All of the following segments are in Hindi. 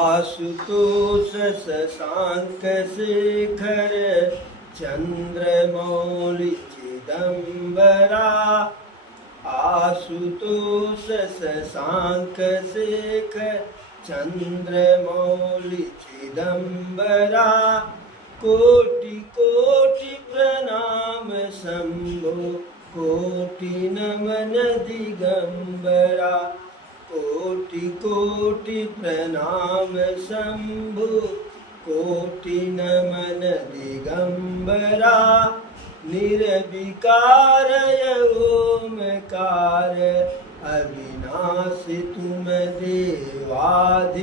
आशुतोष शशांक शेखर चंद्रमौलि चिदंबरा। आशुतोष शशांक शेखर चंद्रमौलि चिदंबरा। कोटि कोटि प्रणाम शंभो कोटि नमन दिगंबरा। कोटि कोटि प्रणाम शंभु कोटि नमन दिगंबरा। निर्विकार ओमकार अविनाशी तुम देवाधिदेव।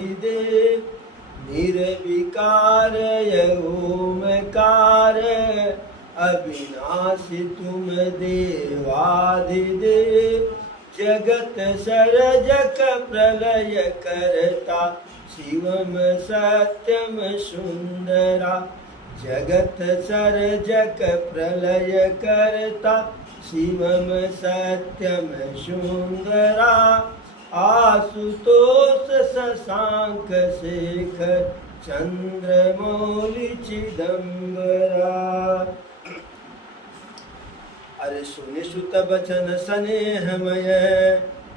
निर्विकार ओमकार अविनाशी तुम देवाधिदेव। जगत सरजक प्रलय करता शिवम सत्यम सुंदरा। जगत सरजक प्रलय करता शिवम सत्यम सुंदरा। आशुतोष शशांक शेखर चंद्रमौलि चिदंबरा। अरे सुनि सुत बचन स्नेहमय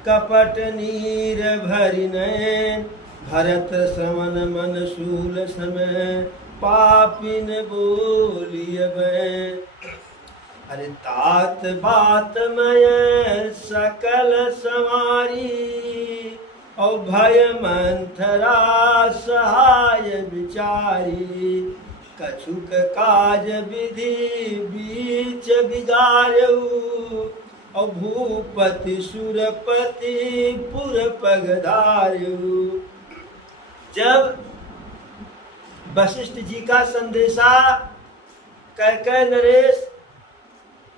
कपट नीर भरि नयन। भरत श्रवण मन शूल समय पापिन बोलिय बैन। अरे तात बात मय सकल सवारी और भय मंथरा सहाय विचारी। कछुक काज विधि बीच बिगाड़ऊ और भूपति सुरपति पुर पगधार्यू। जब वशिष्ठ जी का संदेशा कह नरेश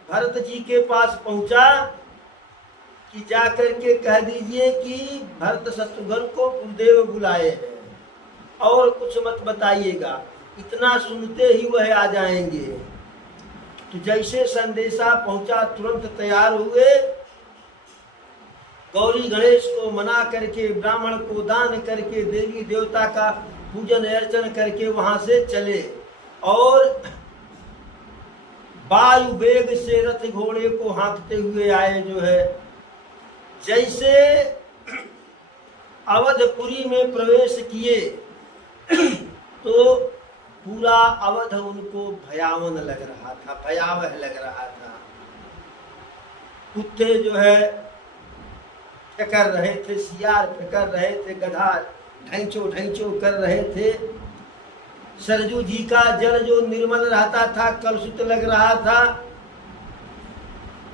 भरत जी के पास पहुंचा कि जाकर के कह दीजिए कि भरत शत्रुघ्न को गुरुदेव बुलाए हैं और कुछ मत बताइएगा, इतना सुनते ही वह आ जाएंगे। तो जैसे संदेशा पहुंचा तुरंत तैयार हुए। गौरी गणेश को मना करके ब्राह्मण को दान करके देवी देवता का पूजन अर्चन करके वहां से चले और वायु वेग से रथ घोड़े को हाँकते हुए आए। जो है जैसे अवधपुरी में प्रवेश किए तो पूरा अवध उनको भयावन लग रहा था, भयावह लग रहा था। कुत्ते जो है फेंकर रहे थे, सियार फेंकर रहे थे, गधा ढैंचो ढैंचो कर रहे थे। सरजू जी का जल जो निर्मल रहता था कलुषित लग रहा था।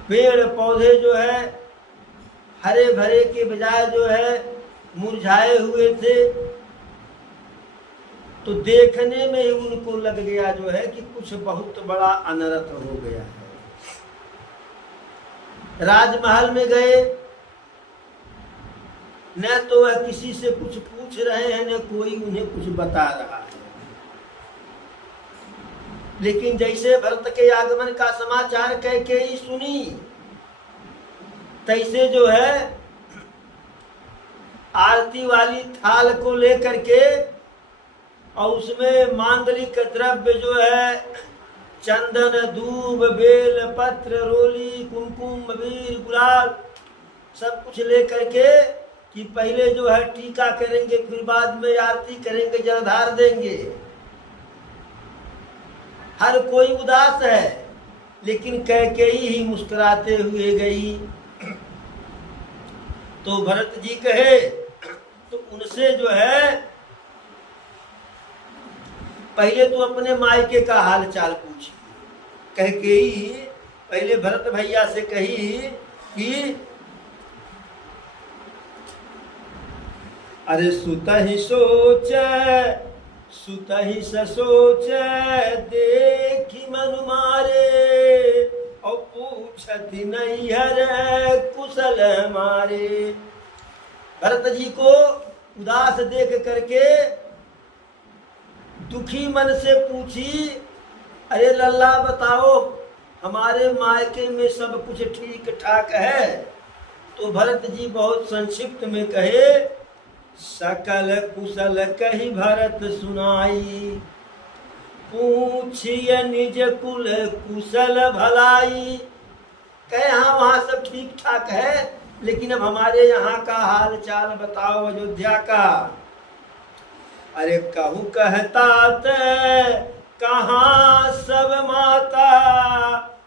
पेड़ पौधे जो है हरे भरे के बजाय जो है मुरझाए हुए थे। तो देखने में ही उनको लग गया जो है कि कुछ बहुत बड़ा अनर्थ हो गया है। राजमहल में गए, न तो वह किसी से कुछ पूछ रहे हैं न कोई उन्हें कुछ बता रहा है। लेकिन जैसे भरत के आगमन का समाचार कह के ही सुनी, तैसे जो है आरती वाली थाल को लेकर के और उसमें मांगलिक द्रव्य जो है चंदन दूब बेल पत्र रोली कुमकुम अबीर गुलाल सब कुछ लेकर के कि पहले जो है टीका करेंगे फिर बाद में आरती करेंगे, जलधार देंगे। हर कोई उदास है लेकिन कैकेयी ही मुस्कुराते हुए गई। तो भरत जी कहे तो उनसे जो है पहले तो अपने मायके का हाल चाल पूछी। कैकेयी पहले भरत भैया से कही कि अरे सुत ही सोच देखी मन मारे और पूछती नहीं हर कुशल मारे। भरत जी को उदास देख करके दुखी मन से पूछी, अरे लल्ला बताओ हमारे मायके में सब कुछ ठीक ठाक है? तो भरत जी बहुत संक्षिप्त में कहे, सकल कुशल कही भरत सुनाई, पूछिए निज कुल कुशल भलाई। कहे हाँ वहाँ सब ठीक ठाक है, लेकिन अब हमारे यहाँ का हाल चाल बताओ अयोध्या का। अरे कहूँ कहता कहाँ सब माता,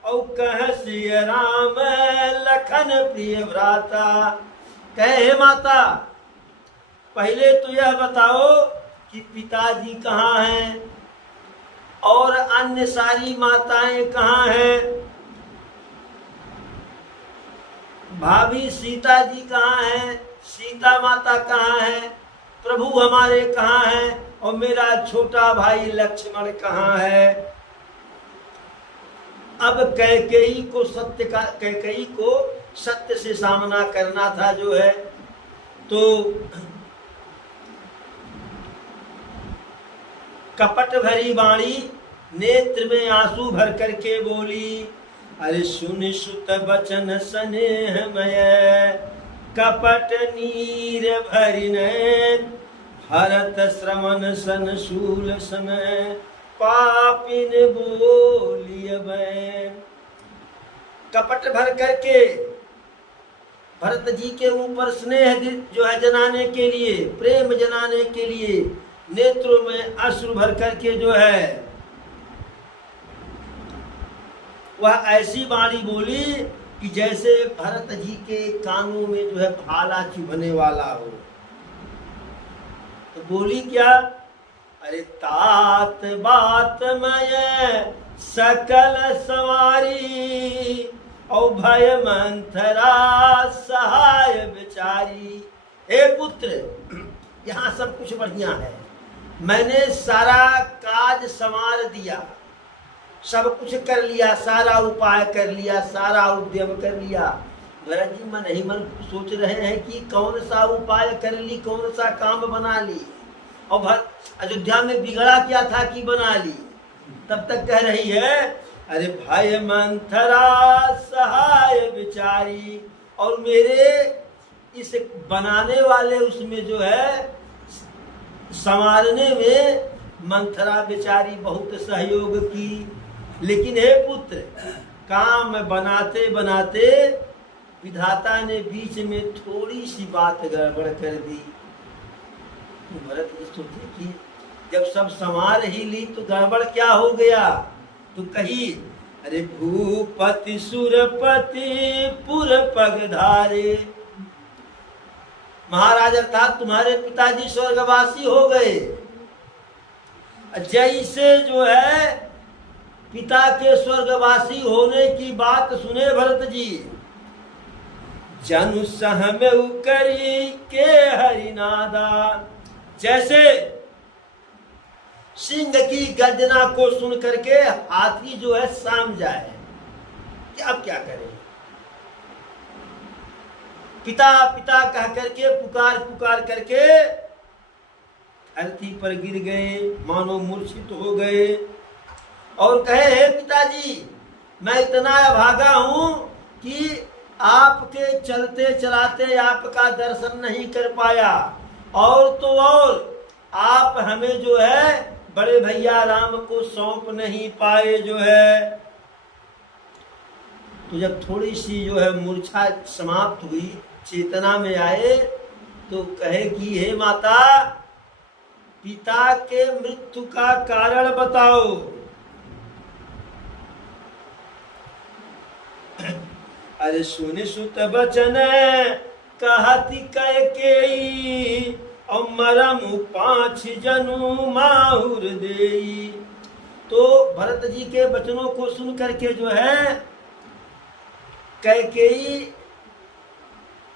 और कह सिय राम लखन प्रिय भ्राता। कहे माता पहले तो यह बताओ कि पिताजी कहाँ हैं और अन्य सारी माताएं कहाँ हैं, भाभी सीता जी कहाँ हैं, सीता माता कहाँ है, प्रभु हमारे कहाँ हैं, और मेरा छोटा भाई लक्ष्मण कहाँ है। अब कैकेयी को सत्य से सामना करना था जो है, तो कपट भरी वाणी नेत्र में आंसू भर करके बोली, अरे सुन सुत बचन स्नेहमय, कपट नीर भरी नैन, भरत श्रवण सन शूल समय, पापिन बोलिय बैन। कपट भर करके भरत जी के ऊपर स्नेह जो है जनाने के लिए, प्रेम जनाने के लिए नेत्रों में अश्रु भर करके जो है वह ऐसी वाणी बोली कि जैसे भरत जी के कानों में जो है भाला चुभने वाला हो। तो बोली क्या, अरे तात बात मैं सकल सवारी, और भय मंथरा सहाय बिचारी। हे पुत्र, यहाँ सब कुछ बढ़िया है, मैंने सारा काज संवार दिया, सब कुछ कर लिया, सारा उपाय कर लिया, सारा उद्यम कर लिया। भरत जी मन ही मन सोच रहे हैं कि कौन सा उपाय कर ली, कौन सा काम बना ली, और अयोध्या में बिगड़ा क्या था कि बना ली। तब तक कह रही है, अरे भय मंथरा सहाय बिचारी, और मेरे इस बनाने वाले उसमें जो है संवारने में मंथरा बेचारी बहुत सहयोग की। लेकिन हे पुत्र, काम बनाते बनाते विधाता ने बीच में थोड़ी सी बात गड़बड़ कर दी। तो भरत जी सोचे कि जब सब संवार ही ली तो गड़बड़ क्या हो गया। तो कही, अरे भूपति सुरपति पुर पगधारे, महाराज अर्थात तुम्हारे पिताजी स्वर्गवासी हो गए। जैसे जो है पिता के स्वर्गवासी होने की बात सुने भरत जी, जनु सहमे करी के हरिनादा, जैसे सिंह की गर्जना को सुन करके हाथी जो है साम जाए कि अब क्या करें। पिता पिता कह करके पुकार पुकार करके धरती पर गिर गए, मानो मूर्छित हो गए, और कहे, हे पिताजी, मैं इतना अभागा हूं कि आपके चलते चलाते आपका दर्शन नहीं कर पाया, और तो और आप हमें जो है बड़े भैया राम को सौंप नहीं पाए जो है। तो जब थोड़ी सी जो है मूर्छा समाप्त हुई, चेतना में आए, तो कहे कि हे माता, पिता के मृत्यु का कारण बताओ। अरे सुनि सुत बचन कहती कैकेयी, और मरम 5 जनु माहुर देई। तो भरत जी के वचनों को सुन करके जो है कैकेयी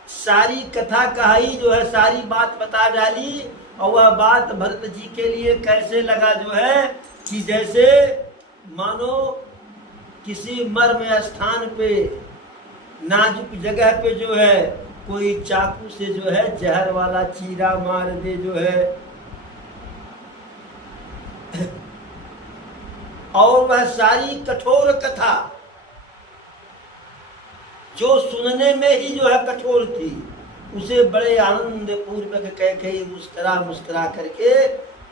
सारी कथा कहाई, जो है सारी बात बता डाली। और वह बात भरत जी के लिए कैसे लगा जो है कि जैसे मानो किसी मर्म स्थान पे, नाजुक जगह पे जो है कोई चाकू से जो है जहर वाला चीरा मार दे जो है। और वह सारी कठोर कथा जो सुनने में ही जो है कठोर थी, उसे बड़े आनंद पूर्वक कैकेयी मुस्कुरा मुस्कुरा करके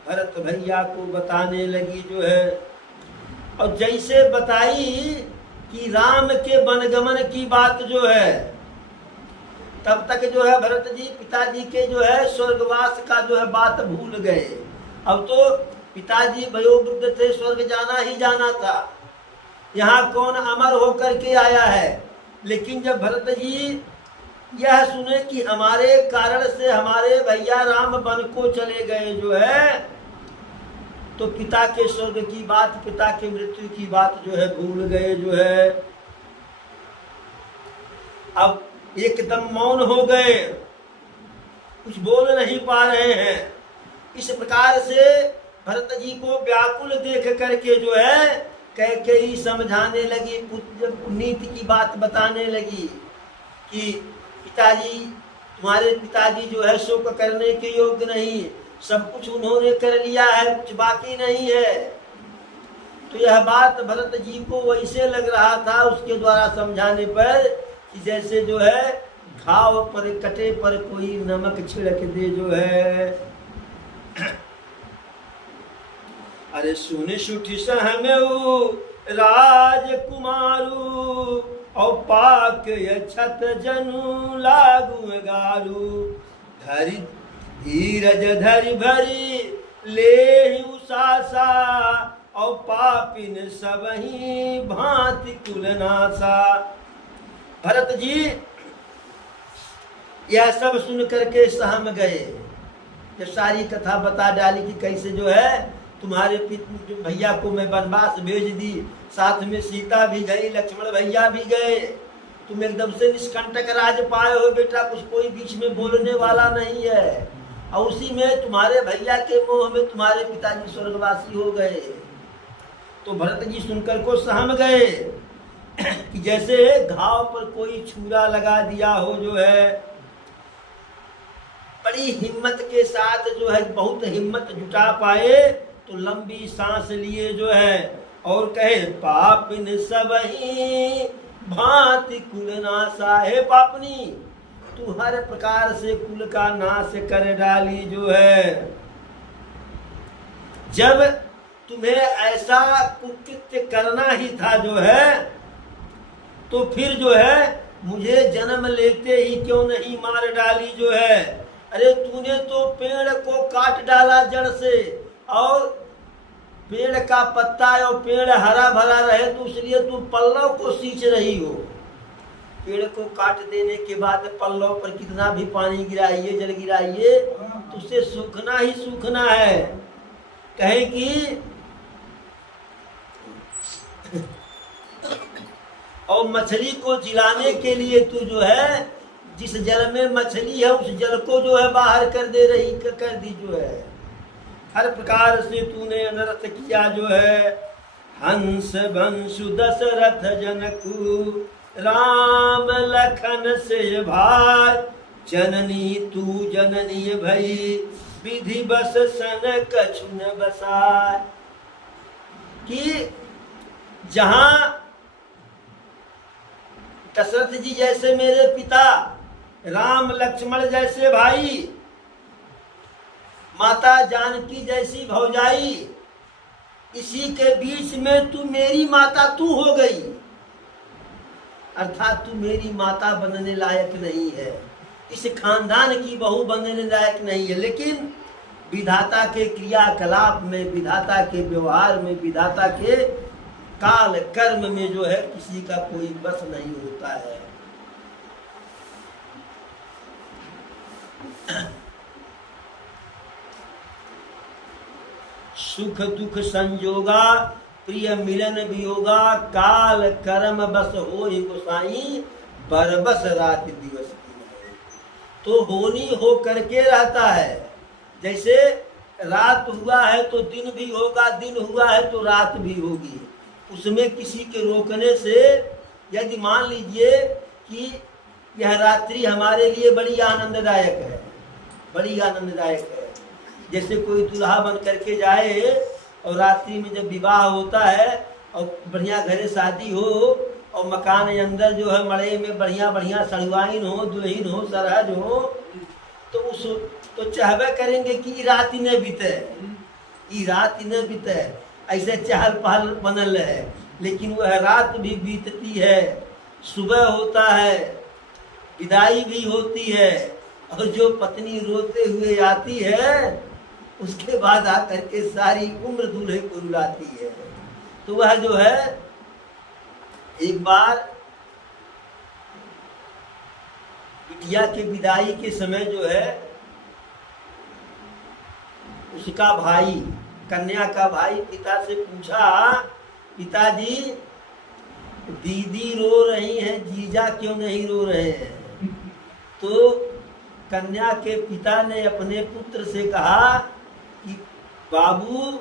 भरत भैया को बताने लगी जो है। और जैसे बताई कि राम के वनगमन की बात जो है, तब तक जो है भरत जी पिताजी के जो है स्वर्गवास का जो है बात भूल गए। अब तो पिताजी वयोवृद्ध थे, स्वर्ग जाना ही जाना था। यहाँ कौन अमर होकर के आया है। लेकिन जब भरत जी यह सुने कि हमारे कारण से हमारे भैया राम वन को चले गए जो है, तो पिता के स्वर्ग की बात, पिता के मृत्यु की बात जो है भूल गए जो है। अब एकदम मौन हो गए, कुछ बोल नहीं पा रहे हैं। इस प्रकार से भरत जी को व्याकुल देख करके जो है कैकेयी समझाने लगी, नीति की बात बताने लगी कि पिताजी, तुम्हारे पिताजी जो है शोक करने के योग्य नहीं, सब कुछ उन्होंने कर लिया है, कुछ बाकी नहीं है। तो यह बात भरत जी को वैसे लग रहा था उसके द्वारा समझाने पर कि जैसे जो है घाव पर कटे पर कोई नमक छिड़क दे जो है। अरे सुन सुठी सहमेऊ राजकुमारू और पाक छत जनु लागू गारू, धरि धीरज धरि भरी ले उसासा और पापिन सबही भांति कुलनासा। भरत जी यह सब सुन करके सहम गए। जब सारी कथा बता डाली कि कैसे जो है तुम्हारे भैया को मैं वनवास भेज दी, साथ में सीता भी गई, लक्ष्मण भैया भी गए, तुम एकदम से निष्कंटक राज पाए हो बेटा, कुछ कोई बीच में बोलने वाला नहीं है। और उसी में तुम्हारे भैया के मोह में तुम्हारे पिताजी स्वर्गवासी हो गए। तो भरत जी सुनकर को सहम गए कि जैसे घाव पर कोई छुरा लगा दिया हो जो है। बड़ी हिम्मत के साथ जो है, बहुत हिम्मत जुटा पाए तो लंबी सांस लिए जो है और कहे पापिन सबही भांति कुल नासा। हे पापनी, तू हर प्रकार से कुल का नाश कर डाली जो है। जब तुम्हें ऐसा कुकृत्य करना ही था जो है, तो फिर जो है मुझे जन्म लेते ही क्यों नहीं मार डाली जो है। अरे तूने तो पेड़ को काट डाला जड़ से, और पेड़ का पत्ता और पेड़ हरा भरा रहे तो इसलिए तुम पल्लव को सींच रही हो। पेड़ को काट देने के बाद पल्लव पर कितना भी पानी गिराइए, जल गिराइए, तो उसे सूखना ही सूखना है। कहे कि और मछली को जिलाने के लिए तू जो है जिस जल में मछली है उस जल को जो है बाहर कर दे रही, कर दी जो है। हर प्रकार से तूने अनर्थ किया जो है। हंस वंशु दशरथ जनकु राम लखन से भाई, जननी तू जननी भई विधि बस सन कछु न बसाय। कि जहां दशरथ जी जैसे मेरे पिता, राम लक्ष्मण जैसे भाई, माता जानकी जैसी भौजाई, इसी के बीच में तू मेरी माता तू हो गई, अर्थात तू मेरी माता बनने लायक नहीं है, इस खानदान की बहू बनने लायक नहीं है। लेकिन विधाता के क्रियाकलाप में, विधाता के व्यवहार में, विधाता के काल कर्म में जो है किसी का कोई बस नहीं होता है। सुख दुख संजोगा प्रिय मिलन वियोगा, काल कर्म बस होई गोसाई बरबस रात दिवस की। तो होनी हो करके रहता है। जैसे रात हुआ है तो दिन भी होगा, दिन हुआ है तो रात भी होगी। उसमें किसी के रोकने से, यदि मान लीजिए कि यह रात्रि हमारे लिए बड़ी आनंददायक है, बड़ी आनंददायक है। जैसे कोई दूल्हा बन करके जाए और रात्रि में जब विवाह होता है और बढ़िया घरे शादी हो और मकान के अंदर जो है मड़े में बढ़िया बढ़िया सड़वाइन हो, दुल्हीन हो, सरहज हो, तो उस तो चाहबे करेंगे कि ई रात ही न बीते, ई रात ही न बीते, ऐसे चहल पहल बनल है। लेकिन वह रात भी बीतती है, सुबह होता है, विदाई भी होती है, और जो पत्नी रोते हुए आती है उसके बाद आकर के सारी उम्र दूल्हे को रुलाती है। तो वह जो है एक बार बिटिया के विदाई के समय जो है उसका भाई, कन्या का भाई पिता से पूछा, पिताजी दीदी रो रही हैं, जीजा क्यों नहीं रो रहे हैं? तो कन्या के पिता ने अपने पुत्र से कहा कि बाबू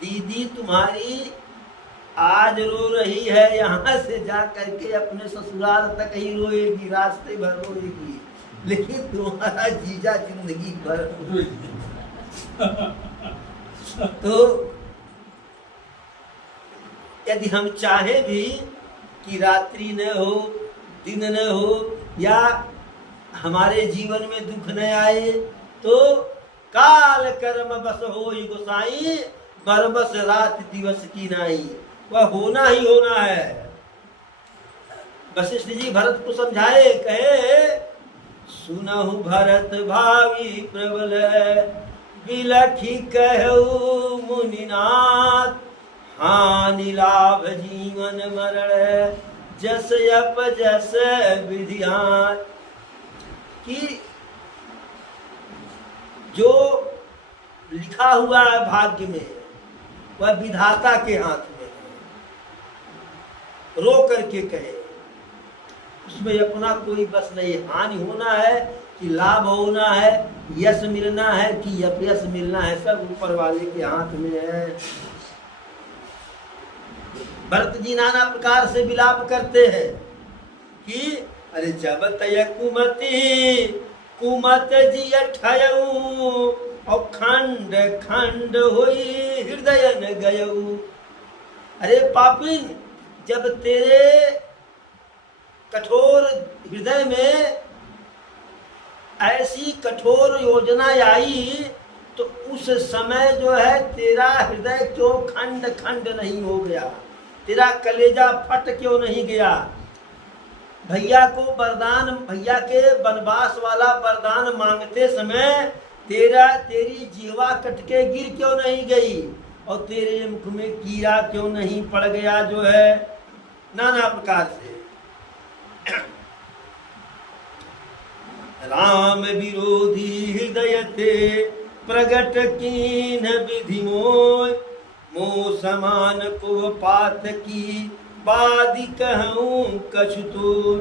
दीदी तुम्हारी आज रो रही है, यहाँ से जा करके अपने ससुराल तक ही रोएगी, रास्ते भर रोएगी, लेकिन तुम्हारा जीजा जिंदगी भर रोएगी। तो यदि हम चाहे भी कि रात्रि न हो, दिन न हो, या हमारे जीवन में दुख न आए, तो काल कर्म बस हो गोसाई, बरबस रात दिवस की नाई, वह होना ही होना है। वशिष्ठ जी भरत को समझाए, कहे सुनहु भरत भावी प्रबल, बिलखी कहु मुनिनाथ, हानि लाभ जीवन मरण, जस यप जस विधियान। कि जो लिखा हुआ है भाग्य में वह विधाता के हाथ में है। रो करके कहे, उसमें अपना कोई बस नहीं। हानि होना है कि लाभ होना है, यश मिलना है कि अपयश मिलना है, सब ऊपर वाले के हाथ में है। भरत जी नाना प्रकार से विलाप करते हैं कि अरे जब तय कुमति कुमत जी ठयऊ, और खंड खंड होई हृदय न गयऊ। अरे पापिन, जब तेरे कठोर हृदय में ऐसी कठोर योजना आई, तो उस समय जो है तेरा हृदय क्यों खंड खंड नहीं हो गया, तेरा कलेजा फट क्यों नहीं गया? भैया को वरदान, भैया के वनवास वाला वरदान मांगते समय तेरी जीवा कट के गिर क्यों नहीं गई, और तेरे मुख में कीड़ा क्यों नहीं पड़ गया? जो है नाना प्रकार से राम विरोधी हृदय ते प्रगट कीन विधि मोय, मोह समान को पात की बादी कहूं कछु तो।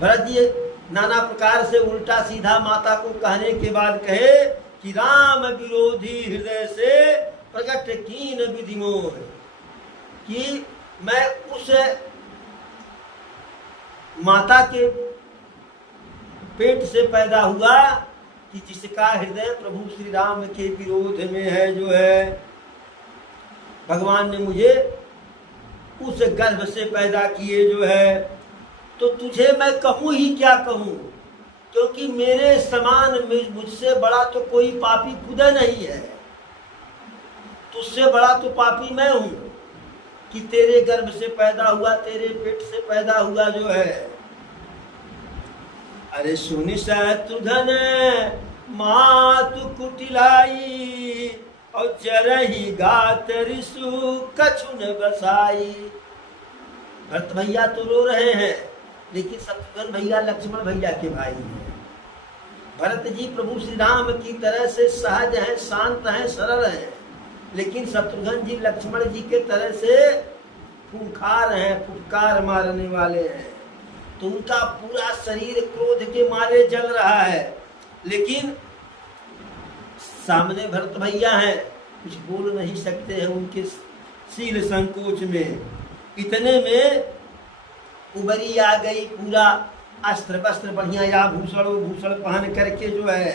भरत जी नाना प्रकार से उल्टा सीधा माता को कहने के बाद कहे कि राम विरोधी हृदय से प्रगट कीन विधि मोह, कि मैं उस माता के पेट से पैदा हुआ कि जिसका हृदय प्रभु श्री राम के विरोध में है। जो है भगवान ने मुझे उस गर्भ से पैदा किए। जो है तो तुझे मैं कहूँ ही क्या कहूँ, क्योंकि मेरे समान मुझसे बड़ा तो कोई पापी खुद नहीं है। तुझसे बड़ा तो पापी मैं हूँ कि तेरे गर्भ से पैदा हुआ, तेरे पेट से पैदा हुआ। जो है अरे सुनि शत्रुघ्न मातु कुटिलाई, और जरही गात रिसु कछु न बसाई। भरत भैया तो रो रहे हैं, लेकिन शत्रुघ्न भैया लक्ष्मण भैया के भाई हैं। भरत जी प्रभु श्री राम की तरह से सहज हैं, शांत हैं, सरल हैं, लेकिन शत्रुघ्न जी लक्ष्मण जी के तरह से खूंखार हैं, फुटकार मारने वाले हैं। तो उनका पूरा शरीर क्रोध के मारे जल रहा है, लेकिन सामने भरत भैया हैं, कुछ बोल नहीं सकते हैं उनके शील संकोच में। इतने में कुबरी आ गई, पूरा अस्त्र वस्त्र बढ़िया या भूषण पहन करके, जो है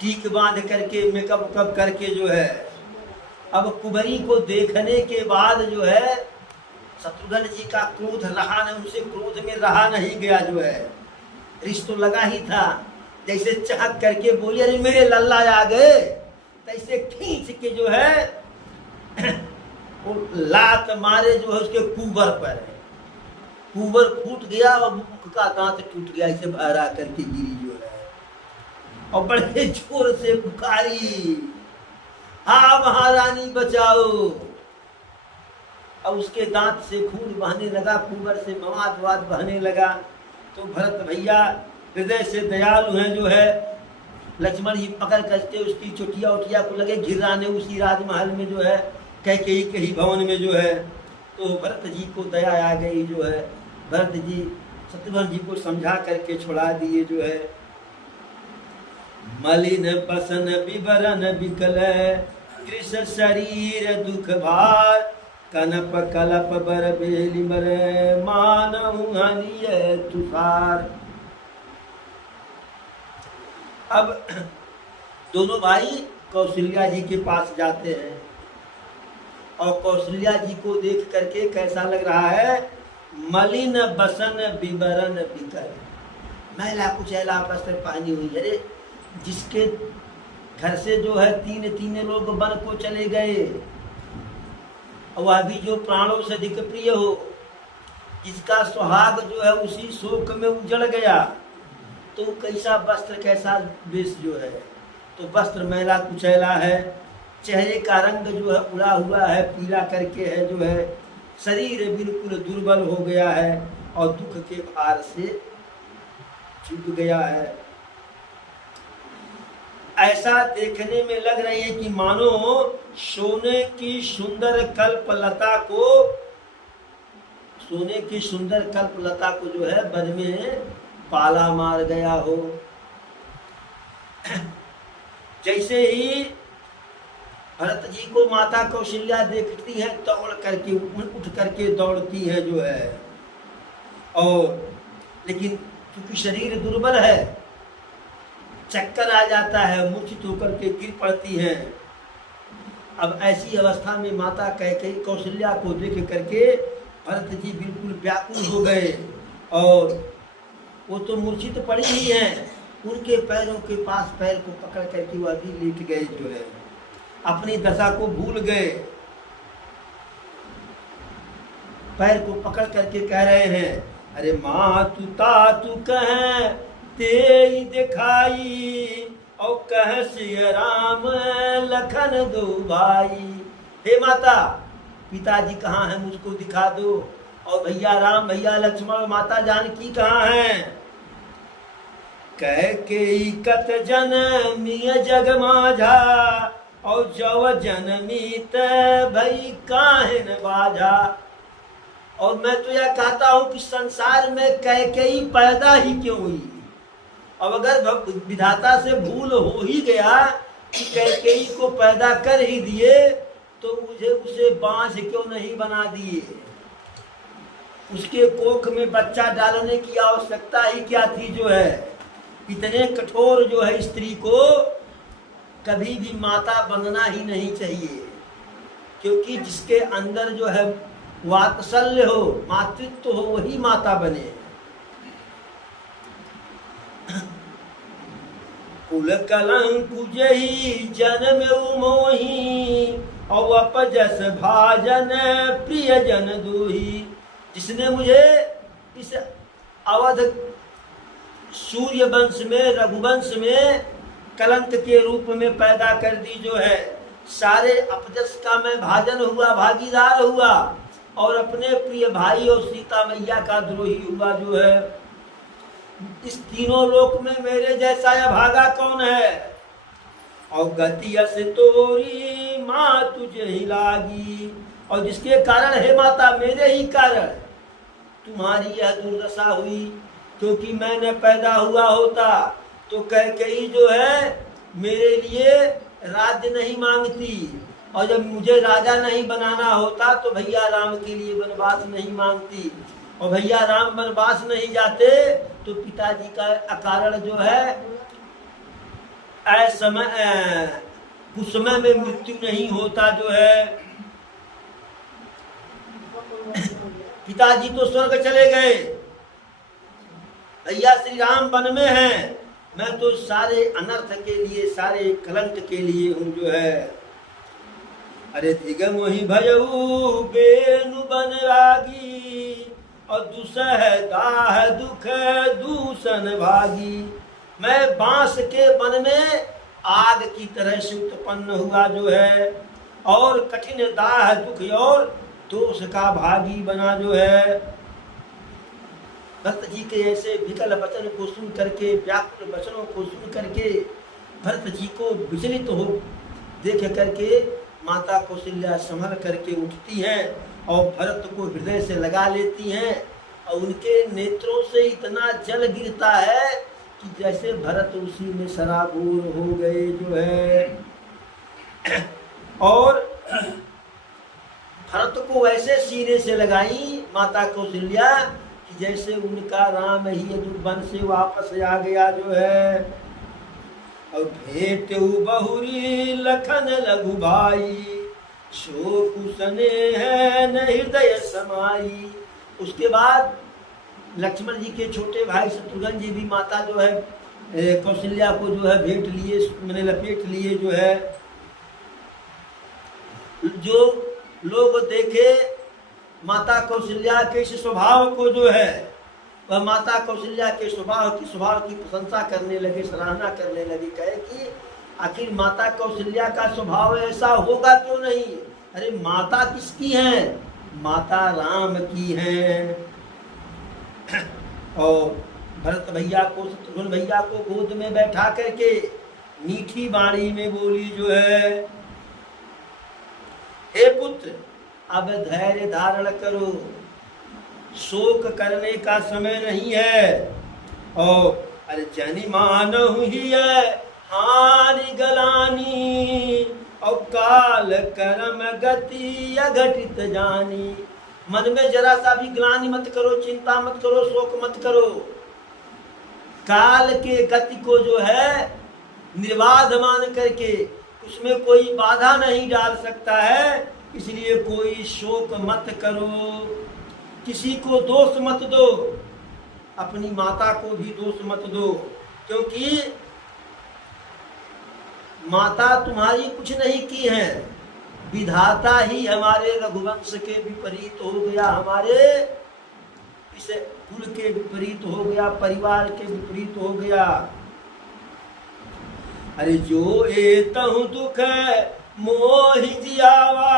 टीक बांध करके, मेकअप वेकअप करके। जो है अब कुबरी को देखने के बाद जो है शत्रुघ्न जी का क्रोध रहा नहीं, उनसे क्रोध में रहा नहीं गया जो है। रिश्त तो लगा ही था, जैसे चहक करके बोली अरे मेरे लल्ला आ गए, तैसे खींच के जो है वो लात मारे जो है उसके कुबर पर, कुबर फूट गया और मुख का दांत टूट गया, इसे बहरा करके गिरी जो है। और बड़े जोर से पुकारी, हाँ महारानी बचाओ। अब उसके दांत से खून बहने लगा, कुबर से मवाद वाद बहने लगा। तो भरत भैया हृदय से दयालु हैं जो है, लक्ष्मण जी पकड़ करके उसकी चोटिया उटिया को लगे घिराने उसी राजमहल में जो है, कैकेयी के ही भवन में जो है। तो भरत जी को दया आ गई जो है, भरत जी शत्रुघ्न जी को समझा करके छुड़ा दिए जो है। मलिन बसन विवरण विकल कृष शरीर दुख भार, कनप कलप बर बेली मर मानहु हनिय तुषार। अब दोनों भाई कौशल्या जी के पास जाते हैं और कौशल्या जी को देख करके कैसा लग रहा है, मलिन बसन विवरण विकल, मैला कुचैला वस्त्र पहनी हुई। अरे जिसके घर से जो है तीन लोग वन को चले गए, वह भी जो प्राणों से अधिक प्रिय हो, जिसका सुहाग जो है उसी शोक में उजड़ गया, तो कैसा वस्त्र कैसा वेश जो है। तो वस्त्र मैला कुचैला है, चेहरे का रंग जो है उड़ा हुआ है, पीला करके है जो है, शरीर बिल्कुल दुर्बल हो गया है और दुख के भार से झुक गया है। ऐसा देखने में लग रही है कि मानो सोने की सुंदर कल्पलता को, सोने की सुंदर कल्पलता को जो है वन में पाला मार गया हो। जैसे ही भरत जी को माता कौशल्या देखती है, दौड़ करके उठ करके दौड़ती है जो है, और लेकिन क्योंकि शरीर दुर्बल है, चक्कर आ जाता है, मूर्छित होकर के गिर पड़ती हैं। अब ऐसी अवस्था में माता कैकेयी कौशल्या को देख करके भरत जी बिल्कुल व्याकुल हो गए, और वो तो मूर्छित पड़ी ही हैं, उनके पैरों के पास पैर को पकड़ करके वह भी लेट गए जो है, अपनी दशा को भूल गए। पैर को पकड़ करके कह रहे हैं, अरे माँ तू तातू कह ते दिखाई, और कह सिया राम लखन दो भाई। हे माता, पिताजी कहाँ हैं मुझको दिखा दो, और भैया राम भैया लक्ष्मण माता जानकी कहाँ हैं। कैकेयी कत जनमिय जग माझा, और जव जनमीत भई काहे न बाझा। और मैं तो यह कहता हूं कि संसार में कैकेयी पैदा ही क्यों हुई। अब अगर विधाता से भूल हो ही गया कि कैकेयी को पैदा कर ही दिए, तो मुझे उसे बांझ क्यों नहीं बना दिए। उसके कोख में बच्चा डालने की आवश्यकता ही क्या थी जो है। इतने कठोर जो है स्त्री को कभी भी माता बनना ही नहीं चाहिए, क्योंकि जिसके अंदर जो है वात्सल्य हो, मातृत्व हो, वही माता बने। कुल कलंक जही जन्म मोही, और अपजस भाजन प्रिय जन दूही। जिसने मुझे इस अवध सूर्य वंश में, रघुवंश में कलंक के रूप में पैदा कर दी जो है, सारे अपजस का मैं भाजन हुआ, भागीदार हुआ, और अपने प्रिय भाई और सीता मैया का द्रोही हुआ जो है। इस तीनों लोक में मेरे जैसा अभागा कौन है। और गति अस तोरी माँ तुझे ही लागी, और जिसके कारण हे माता मेरे ही कारण तुम्हारी यह दुर्दशा हुई। क्योंकि मैंने पैदा हुआ होता तो कैकेयी जो है मेरे लिए राज्य नहीं मांगती, और जब मुझे राजा नहीं बनाना होता तो भैया राम के लिए वनवास नहीं मांगती, और भैया राम वनवास नहीं जाते तो पिताजी का अकारण जो है कुछ समय में मृत्यु नहीं होता जो है। पिताजी तो स्वर्ग चले गए, भैया श्री राम वन में हैं, मैं तो सारे अनर्थ के लिए, सारे कलंक के लिए हूँ जो है। अरे दिगम ही भयऊ बेनु बनरागी, और दुसह दाह दुख दूषण भागी। मैं बांस के वन में आग की तरह से उत्पन्न हुआ जो है, और कठिन दाह दुख और दोष का भागी बना जो है। भरत जी के ऐसे विकल वचन को सुन करके, व्याकुल वचनों को सुन करके भरत जी को विचलित हो देख करके माता कौशल्या संभल करके उठती हैं और भरत को हृदय से लगा लेती हैं, और उनके नेत्रों से इतना जल गिरता है कि जैसे भरत उसी में सराबोर हो गए जो है। और भरत को ऐसे सीने से लगाई माता कौशल्या कि जैसे उनका राम ही वन से वापस आ गया जो है। और भेंट बहुरी लखन लघु भाई, शोक सने है न हृदय समाई। उसके बाद लक्ष्मण जी के छोटे भाई शत्रुघ्न जी भी माता जो है कौशल्या को जो है भेंट लिए, मैंने लपेट लिए जो है। जो लोग देखे माता कौशल्या के स्वभाव को जो है, वह माता कौशल्या के स्वभाव की प्रशंसा करने लगे, सराहना करने लगे, कहे कि आखिर माता कौशल्या का स्वभाव ऐसा होगा क्यों नहीं। अरे माता किसकी है, माता राम की है। और भरत भैया को, शत्रुघ्न भैया को गोद में बैठा करके मीठी वाणी में बोली जो है, हे पुत्र अब धैर्य धारण करो, शोक करने का समय नहीं है। और अरे जनि मानहु ही है हानि गलानी, और काल कर्म गति अघटित जानी। मन में जरा सा भी ग्लानि मत करो, चिंता मत करो, शोक मत करो। काल के गति को जो है निर्बाध मान करके उसमें कोई बाधा नहीं डाल सकता है, इसलिए कोई शोक मत करो, किसी को दोष मत दो, अपनी माता को भी दोष मत दो, क्योंकि माता तुम्हारी कुछ नहीं की है, विधाता ही हमारे रघुवंश के विपरीत हो गया, हमारे इस कुल के विपरीत हो गया, परिवार के विपरीत हो गया। अरे जो एतहु दुख मोहि जियावा,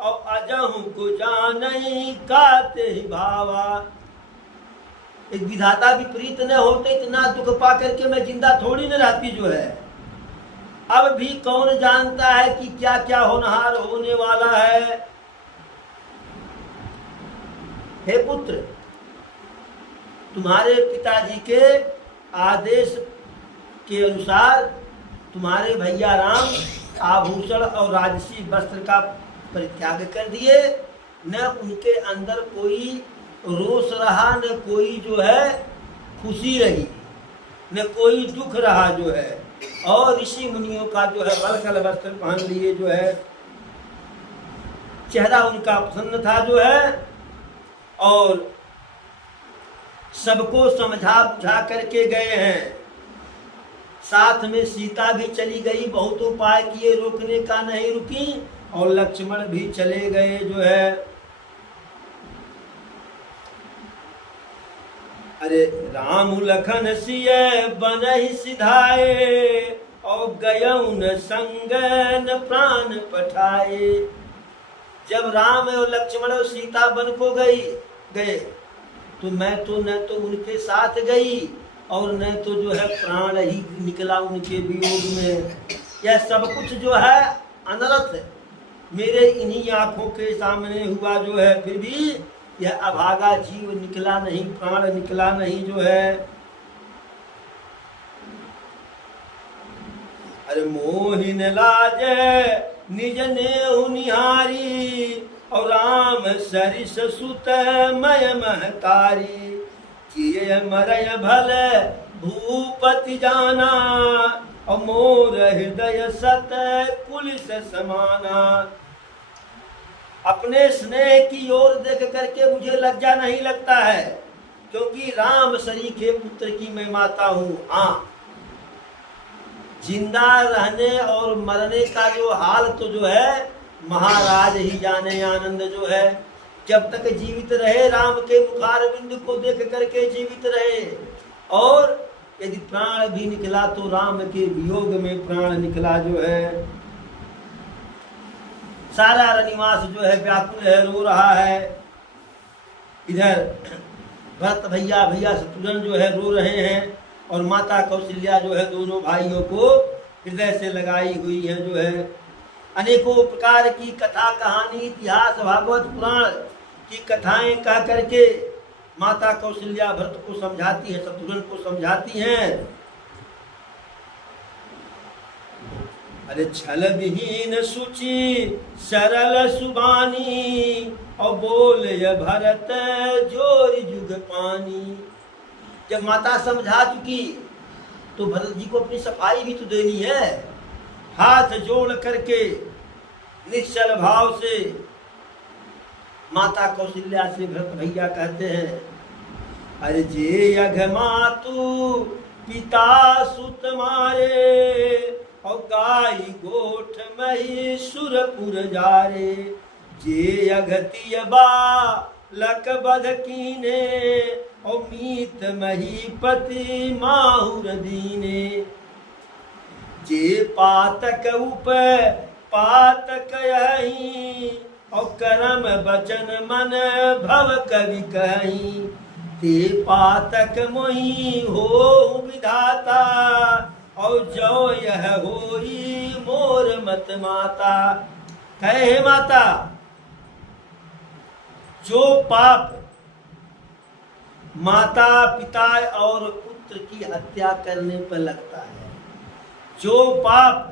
और अजहु को जानई काते ही भावा। एक विधाता विपरीत न होते इतना दुख पा करके मैं जिंदा थोड़ी न रहती जो है। अब भी कौन जानता है कि क्या क्या होनहार होने वाला है। हे पुत्र, तुम्हारे पिताजी के आदेश के अनुसार तुम्हारे भैया राम आभूषण और राजसी वस्त्र का परित्याग कर दिए, न उनके अंदर कोई रोष रहा, न कोई जो है खुशी रही, न कोई दुख रहा जो है। और ऋषि मुनियों का जो है वल्कल वस्त्र पहन लिए जो है, चेहरा उनका प्रसन्न था जो है, और सबको समझा बुझा करके गए हैं। साथ में सीता भी चली गई, बहुत उपाय किए रोकने का, नहीं रुकी, और लक्ष्मण भी चले गए जो है। अरे राम लखन सिय बनहि सिधाए, और गयउन संग न प्राण पठाए। जब राम और लक्ष्मण और सीता वन को गए तो मैं तो न तो उनके साथ गई और न तो जो है प्राण ही निकला उनके वियोग में। यह सब कुछ जो है अनर्थ मेरे इन्हीं आंखों के सामने हुआ जो है, फिर भी यह अभागा जीव निकला नहीं, प्राण निकला नहीं जो है। अरे मोहिन लाज निज नेहु निहारी, और राम सरिस सुत मय महतारी। किए मरय भल भूपति जाना, और मोर हृदय सत कुलिस समाना। अपने स्नेह की ओर देख करके मुझे लज्जा नहीं लगता है, क्योंकि राम सरीखे पुत्र की मैं माता हूं। हाँ, जिंदा रहने और मरने का जो हाल तो जो है महाराज ही जाने। आनंद जो है जब तक जीवित रहे राम के मुखारविंद को देख करके जीवित रहे, और यदि प्राण भी निकला तो राम के वियोग में प्राण निकला जो है। सारा रनिवास जो है व्याकुल है, रो रहा है। इधर भरत भैया शत्रुघ्न जो है रो रहे हैं, और माता कौशल्या जो है दोनों भाइयों को हृदय से लगाई हुई है जो है। अनेकों प्रकार की कथा कहानी इतिहास भागवत पुराण की कथाएं कह करके माता कौशल्या भरत को समझाती है, शत्रुघ्न को समझाती हैं। अरे छल विहीन सुचि सरल सुबानी, और बोल भरत जोर जुग पानी। जब माता समझा चुकी तो भरत जी को अपनी सफाई भी तो देनी है। हाथ जोड़ करके निश्चल भाव से माता कौशल्या से भरत भैया कहते हैं, अरे जे अघमातु पिता सुत मारे, और गाई गोठ मही सुरपुर जारे। जे अघतिय बालक बध कीने, और मीत महीपति माहुर दीने। जे पातक उप पातक यही, और करम बचन मन भव कवि कही। ते पातक मोहि हो विधाता, और जो यह होई मोर मत माता। कहे माता, जो पाप माता पिता और पुत्र की हत्या करने पर लगता है, जो पाप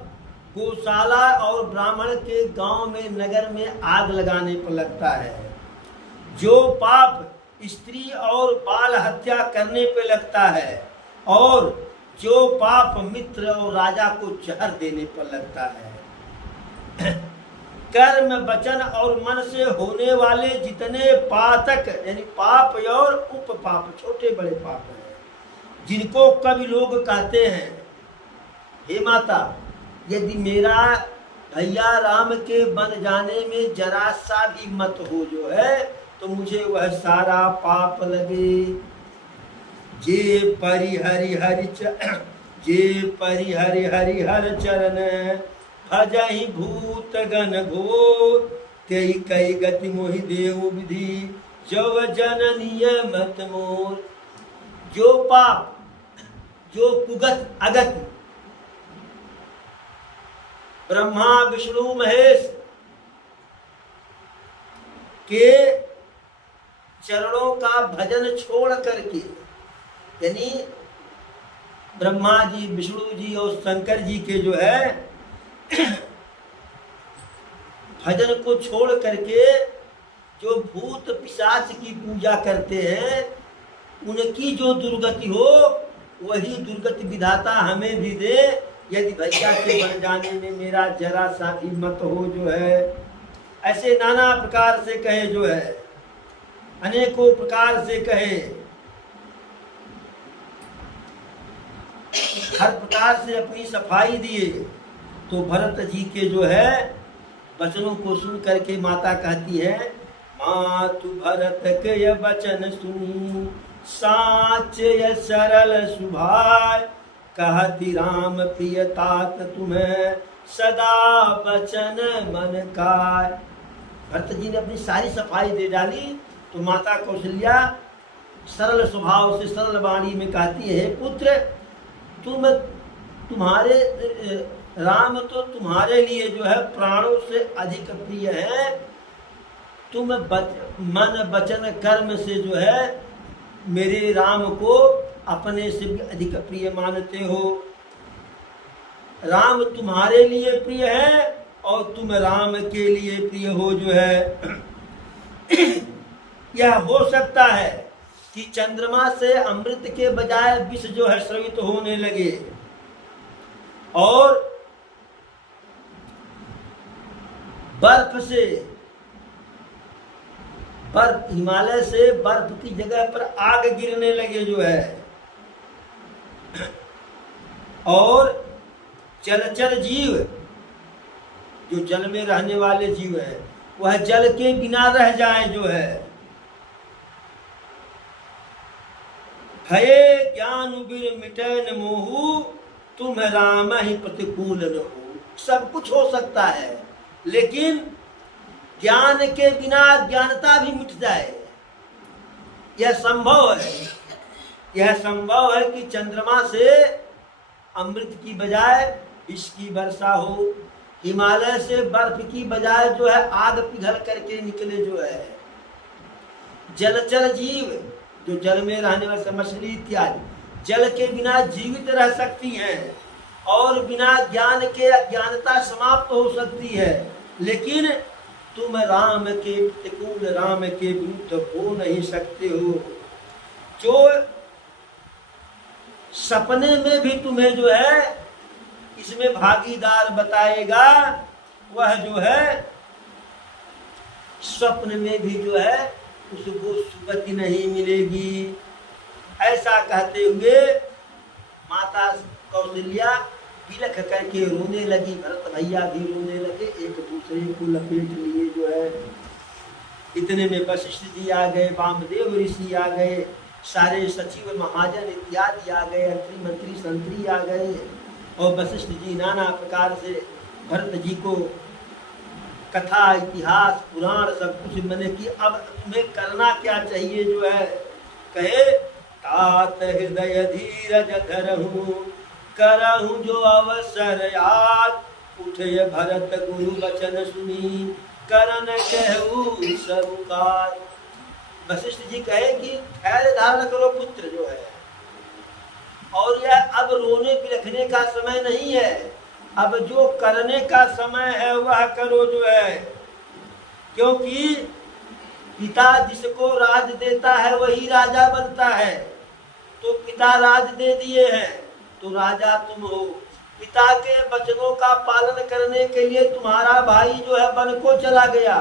गौशाला और ब्राह्मण के गांव में नगर में आग लगाने पर लगता है, जो पाप स्त्री और बाल हत्या करने पर लगता है, और जो पाप मित्र और राजा को जहर देने पर लगता है। कर्म वचन और मन से होने वाले जितने पातक यानी पाप और उपपाप, छोटे बड़े पाप हैं, जिनको कभी लोग कहते हैं, हे माता, यदि मेरा भैया राम के बन जाने में जरा सा भी मत हो जो है, तो मुझे वह सारा पाप लगे। जे परि हरि हरि हर चरण, भजहि भूत गण घोर। तेई कई गति मोहि देव विधि, जव जननीय मत मोर। जो पाप, जो कुगत अगत ब्रह्मा विष्णु महेश के चरणों का भजन छोड़ करके, यानी ब्रह्मा जी, विष्णु जी और शंकर जी के जो है भजन को छोड़ करके जो भूत पिशाच की पूजा करते हैं, उनकी जो दुर्गति हो वही दुर्गति विधाता हमें भी दे, यदि भैया के बन जाने में मेरा जरा सा भी मत हो जो है। ऐसे नाना प्रकार से कहे जो है, अनेकों प्रकार से कहे, हर प्रकार से अपनी सफाई दिए। तो भरत जी के जो है वचनों को सुन करके माता कहती है, मातु भरत के वचन सुनी, साच य सरल सुभाय। कहती राम प्रिय तात तुम्हें, सदा वचन मन काय। भरत जी ने अपनी सारी सफाई दे डाली, तो माता कौशल्या सरल स्वभाव से सरल वाणी में कहती है, पुत्र तुम्हारे राम तो तुम्हारे लिए जो है प्राणों से अधिक प्रिय है। तुम मन वचन कर्म से जो है मेरे राम को अपने से भी अधिक प्रिय मानते हो। राम तुम्हारे लिए प्रिय है और तुम राम के लिए प्रिय हो जो है। यह हो सकता है कि चंद्रमा से अमृत के बजाय विष जो है स्रवित होने लगे, और बर्फ से बर्फ, हिमालय से बर्फ की जगह पर आग गिरने लगे जो है। और जलचर जीव, जो जल में रहने वाले जीव है, वह जल के बिना रह जाए जो है। भये ज्ञान बिर मिटे न मोहू, तुम राम ही प्रतिकूल न हो। सब कुछ हो सकता है, लेकिन ज्ञान के बिना ज्ञानता भी मिट जाए, यह संभव है। यह संभव है कि चंद्रमा से अमृत की बजाय विष की वर्षा हो, हिमालय से बर्फ की बजाय जो है आग पिघल करके निकले जो है। जलचर जीव, जो जल में रहने वाले मछली इत्यादि, जल के बिना जीवित रह सकती हैं और बिना ज्ञान के अज्ञानता समाप्त हो सकती है, लेकिन तुम राम के प्रतिकूल, राम के विरुद्ध हो नहीं सकते हो। जो सपने में भी तुम्हें जो है इसमें भागीदार बताएगा, वह जो है स्वप्न में भी जो है उसको सुगति नहीं मिलेगी। ऐसा कहते हुए माता कौशल्या बिलख करके रोने लगी, भरत भैया भी रोने लगे, एक दूसरे को लपेट लिए जो है। इतने में वशिष्ठ जी आ गए, वामदेव ऋषि आ गए, सारे सचिव महाजन इत्यादि आ गए, मंत्री संतरी आ गए, और वशिष्ठ जी नाना प्रकार से भरत जी को कथा, इतिहास, पुराण सब कुछ मैंने कि अब तुम्हें करना क्या चाहिए जो है। कहे तात हृदय धीरज धरहूं, करहूं जो अवसर याद, उठे भरत गुरु वचन सुनी, करन कहू सब कार। वशिष्ठ जी कहे कि धैर्य धारण करो पुत्र जो है, और यह अब रोने बिलखने का समय नहीं है, अब जो करने का समय है वह करो जो है। क्योंकि पिता जिसको राज देता है वही राजा बनता है, तो पिता राज दे दिए हैं तो राजा तुम हो। पिता के वचनों का पालन करने के लिए तुम्हारा भाई जो है वन को चला गया,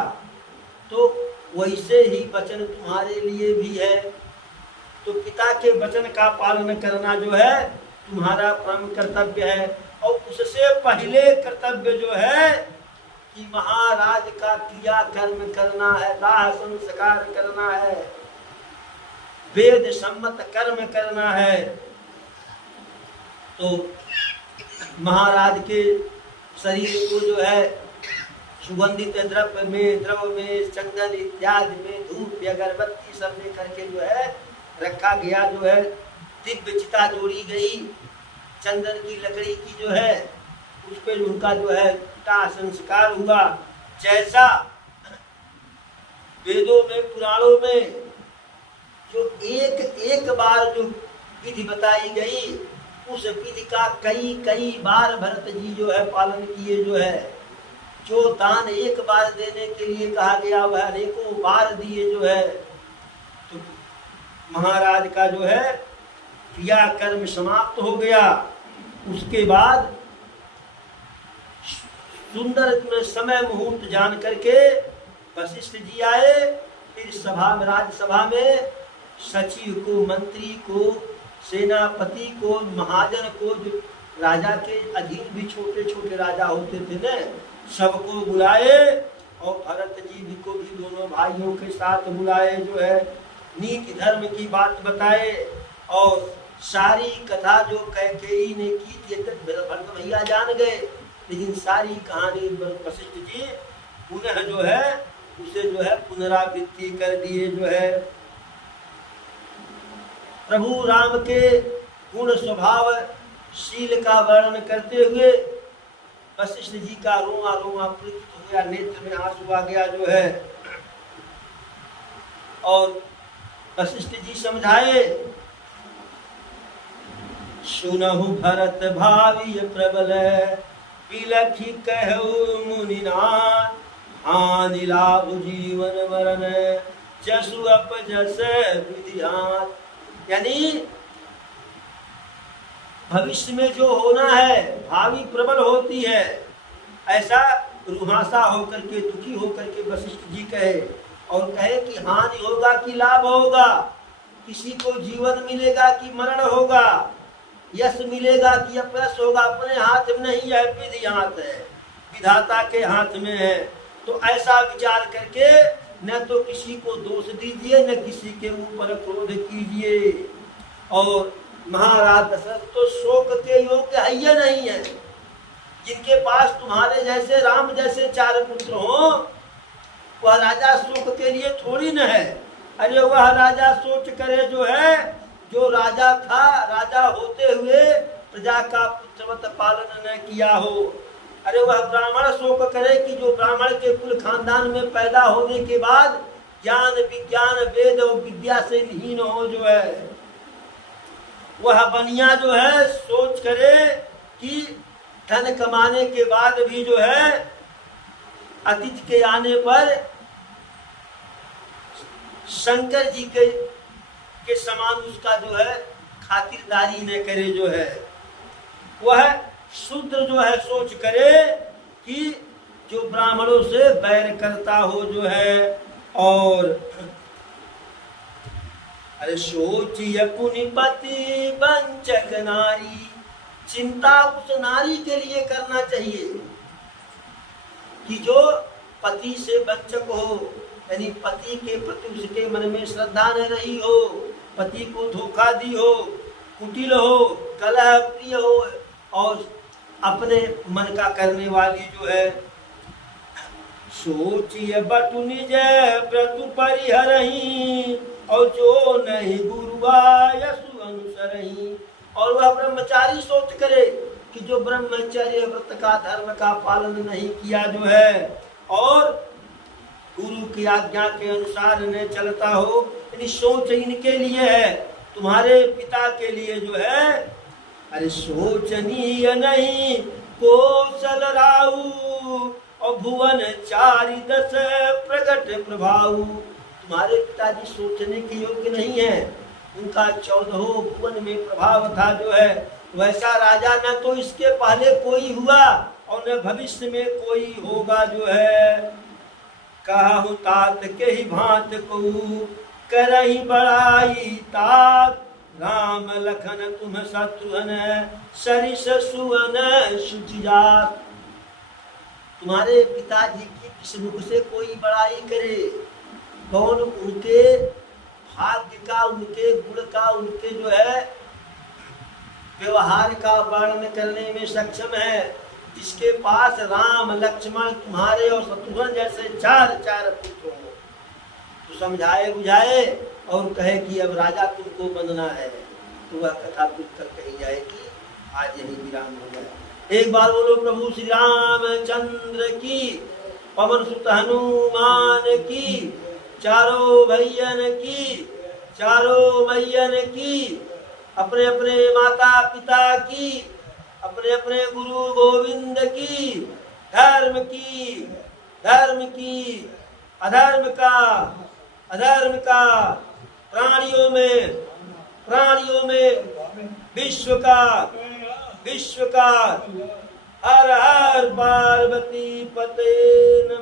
तो वैसे ही वचन तुम्हारे लिए भी है। तो पिता के वचन का पालन करना जो है तुम्हारा परम कर्तव्य है। और उससे पहले कर्तव्य जो है कि महाराज का क्रिया कर्म करना है, दाह संस्कार करना है, वेद सम्मत कर्म करना है। तो महाराज के शरीर को जो है सुगंधित द्रव्य में चंदन इत्यादि में धूप अगरबत्ती सब में करके जो है रखा गया जो है। दिव्य चिता जोड़ी गई चंदन की लकड़ी की जो है, उस पर उनका जो है दाह संस्कार हुआ। जैसा वेदों में पुराणों में जो एक बार जो विधि बताई गई, उस विधि का कई बार भरत जी जो है पालन किए जो है। जो दान एक बार देने के लिए कहा गया वह अनेकों बार दिए जो है। तो महाराज का जो है क्रिया कर्म समाप्त हो गया। उसके बाद सुंदर समय मुहूर्त जान करके वशिष्ठ जी आए। फिर सभा में, राज्यसभा में सचिव को, मंत्री को, सेनापति को, महाजन को, जो राजा के अधीन भी छोटे छोटे राजा होते थे न, सबको बुलाए। और भरत जी भी को भी दोनों भाइयों के साथ बुलाए जो है। नीति धर्म की बात बताए और सारी कथा जो कैकेयी ने की थी भरत भैया जान गए, लेकिन सारी कहानी वशिष्ठ जी पुनः जो है उसे जो है पुनरावृत्ति कर दिए जो है। प्रभु राम के गुण स्वभाव शील का वर्णन करते हुए वशिष्ठ जी का रोआ रोआ पुलकित हो गया, नेत्र में आंसू आ गया जो है। और वशिष्ठ जी समझाए, सुनहु भरत भावी प्रबल, बिलखी कहु मुनिनाथ, हानि लाभ जीवन मरण, जसु अपजस विधियात। यानी भविष्य में जो होना है, भावी प्रबल होती है, ऐसा रुहासा होकर के, दुखी होकर के वशिष्ठ जी कहे। और कहे कि हानि होगा कि लाभ होगा, किसी को जीवन मिलेगा कि मरण होगा, यश मिलेगा कि अपयश होगा, अपने हाथ में नहीं है, विधि हाथ है, विधाता के हाथ में है। तो ऐसा विचार करके न तो किसी को दोष दीजिए, न किसी के ऊपर क्रोध कीजिए। और महाराज दशरथ तो शोक के योग्य है ही नहीं है। जिनके पास तुम्हारे जैसे राम जैसे 4 पुत्र हो, वह राजा शोक के लिए थोड़ी न है। अरे वह राजा सोच करे जो है, जो राजा था, राजा होते हुए प्रजा का पुत्रवत पालन न किया हो। अरे वह ब्राह्मण शोक करे कि जो ब्राह्मण के कुल खानदान में पैदा होने के बाद ज्ञान विज्ञान वेद और विद्या से लीन हो जो है। वह बनिया जो है सोच करे कि धन कमाने के बाद भी जो है अतिथि के आने पर शंकर जी के समान उसका जो है खातिरदारी न करे जो है। वह शूद्र जो है सोच करे कि जो ब्राह्मणों से बैर करता हो जो है। और अरे सोचिए पुनिपति वंचक नारी, चिंता उस नारी के लिए करना चाहिए कि जो पति से वंचक हो, यानी पति के प्रति उसके मन में श्रद्धा न रही हो, पति को धोखा दी हो, कुटिल हो, कलह प्रिय हो और अपने मन का करने वाली जो है। सोचिए बटु निज व्रतु परिहरही, और जो नहीं गुरुआयसु अनुसरही। और वह ब्रह्मचारी सोच करे कि जो ब्रह्मचर्य व्रत का धर्म का पालन नहीं किया जो है और गुरु की आज्ञा के अनुसार न चलता हो, यानी सोच इनके लिए है, तुम्हारे पिता के लिए जो है। अरे सोचनीय नहीं कौशल राहु, और भुवन 4 प्रगट प्रभाव। तुम्हारे पिताजी सोचने के योग्य नहीं है, उनका 14 भुवन में प्रभाव था जो है। वैसा राजा न तो इसके पहले कोई हुआ और न भविष्य में कोई होगा जो है। कहूँ तात के ही भांत को करही बड़ाई तात, राम लखन तुम शत्रुघ्न सरिस सुवन सुचिजात। तुम्हारे पिताजी की किस मुख से कोई बड़ाई करे, कौन उनके भाग्य का, उनके गुण का, उनके जो है व्यवहार का वर्णन करने में सक्षम है, जिसके पास राम लक्ष्मण तुम्हारे और शत्रुघ्न जैसे 4 पुत्र हो। तो समझाए बुझाए और कहे कि अब राजा तुमको बनना है, तो वह कथा कुछ तक कही जाएगी। आज यही विराम हो जाए। एक बार बोलो प्रभु श्री रामचंद्र की, पवन सुत हनुमान की, चारों भैयन की, चारों मैयन की, अपने अपने माता पिता की, अपने अपने गुरु गोविंद की, धर्म की, अधर्म का, प्राणियों में विश्व का। हर हर पार्वती पते नमः।